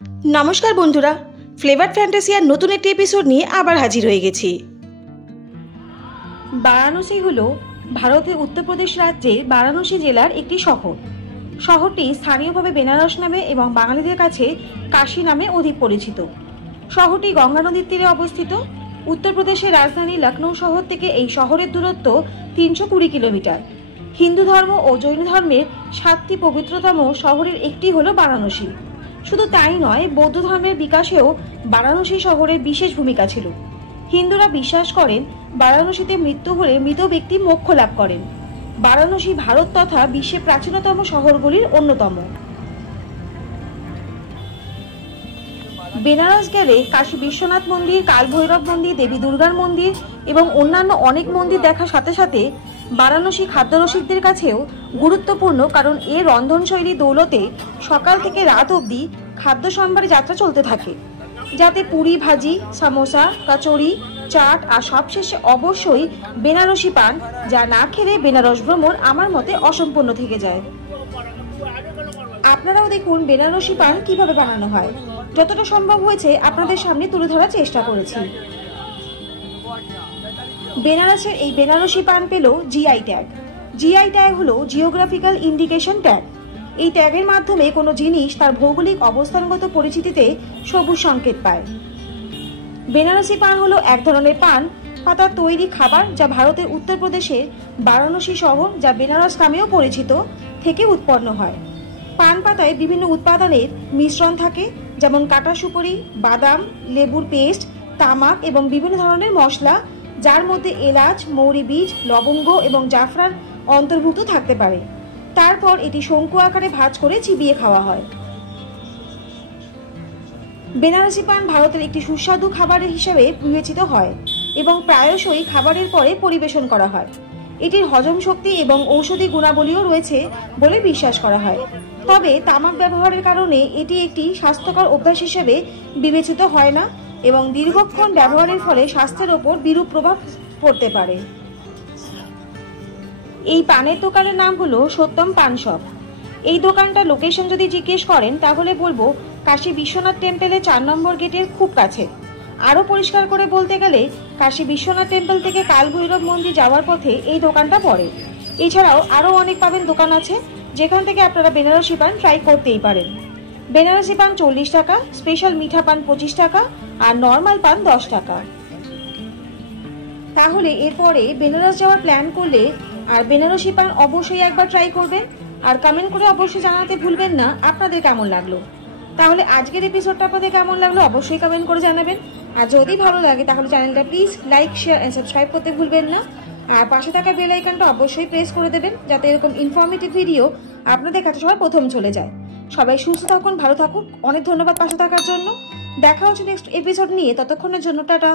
নমস্কার বন্ধুরা, ফ্লেভার ফ্যান্টাসিয়ার নতুন একটি এপিসোড নিয়ে আবার হাজির হয়ে গেছি। বারাণসী হলো ভারতের উত্তরপ্রদেশ রাজ্যের বারাণসী জেলার একটি শহর। শহরটি স্থানীয়ভাবে বেনারস নামে এবং বাঙালিদের কাছে কাশী নামে অধিক পরিচিত। শহরটি গঙ্গা নদীর তীরে অবস্থিত। উত্তরপ্রদেশের রাজধানী লখনৌ শহর থেকে এই শহরের দূরত্ব 320 কিলোমিটার। হিন্দু ধর্ম ও জৈন ধর্মের 7টি পবিত্রতম শহরের একটি হলো বারাণসী। শুধু তাই নয়, বৌদ্ধ ধর্মের বিকাশেও বারাণসী শহরের বিশেষ ভূমিকা ছিল। হিন্দুরা বিশ্বাস করেন বারাণসীতে মৃত্যু হলে মৃত ব্যক্তি মোক্ষ লাভ করেন। বারাণসী ভারত তথা বিশ্বের প্রাচীনতম শহরগুলির অন্যতম। বেনারস গেলে কাশী বিশ্বনাথ মন্দির, কাল ভৈরব মন্দির, দেবী দুর্গার মন্দির এবং অন্যান্য অনেক মন্দির দেখার সাথে সাথে বারাণসী খাদ্যরসিকদের কাছেও গুরুত্বপূর্ণ, কারণ এর রন্ধনশৈলী দৌলতে সকাল থেকে রাত অবধি খাদ্য সম্ভারে যাত্রা চলতে থাকে, যাতে পুরি, ভাজি, সামোসা, কচুরি, চাট আর সবশেষে অবশ্যই বেনারসি পান, যা না খেলে বেনারস ভ্রমণ আমার মতে অসম্পূর্ণ থেকে যায়। আপনারাও দেখুন বেনারসি পান কিভাবে বানানো হয়। যতটা সম্ভব হয়েছে আপনাদের সামনে তুলে ধরার চেষ্টা করেছি। বেনারসের এই বেনারসি পান পেল জিআই ট্যাগ। জিআই ট্যাগ হলো জিওগ্রাফিক্যাল ইন্ডিকেশন ট্যাগ। এই ট্যাগের মাধ্যমে কোনো জিনিস তার ভৌগোলিক অবস্থানগত পরিচিতিতে সবুজ সংকেত পায়। বেনারসি পান হলো এক ধরনের পান পাতার তৈরি খাবার, যা ভারতের উত্তরপ্রদেশের বারাণসী শহর, যা বেনারস নামেও পরিচিত, থেকে উৎপন্ন হয়। পান পাতায় বিভিন্ন উৎপাদনের মিশ্রণ থাকে, যেমন কাটা সুপারি, বাদাম, লেবুর পেস্ট, তামাক এবং বিভিন্ন ধরনের মশলা, যার মধ্যে এলাচ, মৌরি বীজ, লবঙ্গ এবং জাফরান অন্তর্ভুক্ত থাকতে পারে। তারপর এটি শঙ্কু আকারে ভাঁজ করে চিবিয়ে খাওয়া হয়। বেনারসি পান ভারতের একটি সুস্বাদু খাবার হিসেবে বিবেচিত হয় এবং প্রায়শই খাবারের পরে পরিবেশন করা হয়। এটির হজম শক্তি এবং ঔষধি গুণাবলীও রয়েছে বলে বিশ্বাস করা হয়। তবে তামাক ব্যবহারের কারণে এটি একটি স্বাস্থ্যকর অভ্যাস হিসেবে বিবেচিত হয় না এবং দীর্ঘক্ষণ ব্যবহারের ফলে স্বাস্থ্যের ওপর বিরূপ প্রভাব পড়তে পারে। এই পানের দোকানের নাম হলো সত্যম পান শপ। এই দোকানটা লোকেশন যদি জিজ্ঞেস করেন তাহলে বলবো কাশী বিশ্বনাথ টেম্পলের 4 নম্বর গেটের খুব কাছে। আরো পরিষ্কার করে বলতে গেলে কাশী বিশ্বনাথ টেম্পল থেকে কাল ভৈরব মন্দির যাওয়ার পথে এই দোকানটা পড়ে। এছাড়াও আরো অনেক পাবেন দোকান আছে, যেখান থেকে আপনারা বেনারসি পান ট্রাই করতেই পারেন। বেনারসি পান 40 টাকা, স্পেশাল মিঠা পান 25 টাকা আর নর্মাল পান 10 টাকা। তাহলে এরপরে বেনারস যাওয়ার প্ল্যান করলে আর বেনারসি পান অবশ্যই একবার ট্রাই করবেন, আর কমেন্ট করে অবশ্যই জানাতে ভুলবেন না আপনাদের কেমন লাগলো। তাহলে আজকের এপিসোডটা আপনাদের কেমন লাগলো অবশ্যই কমেন্ট করে জানাবেন। আর যদি ভালো লাগে তাহলে চ্যানেলটা please like, share and subscribe করতে ভুলবেন না। আর পাশে থাকা বেল আইকনটা অবশ্যই প্রেস করে দেবেন, যাতে এরকম ইনফরমেটিভ ভিডিও আপনাদের কাছে সবার প্রথম চলে যায়। সবাই সুস্থ থাকুন, ভালো থাকুন। অনেক ধন্যবাদ পাশে থাকার জন্য। দেখা হচ্ছে নেক্সট এপিসোড নিয়ে। ততক্ষণের জন্য টাটা।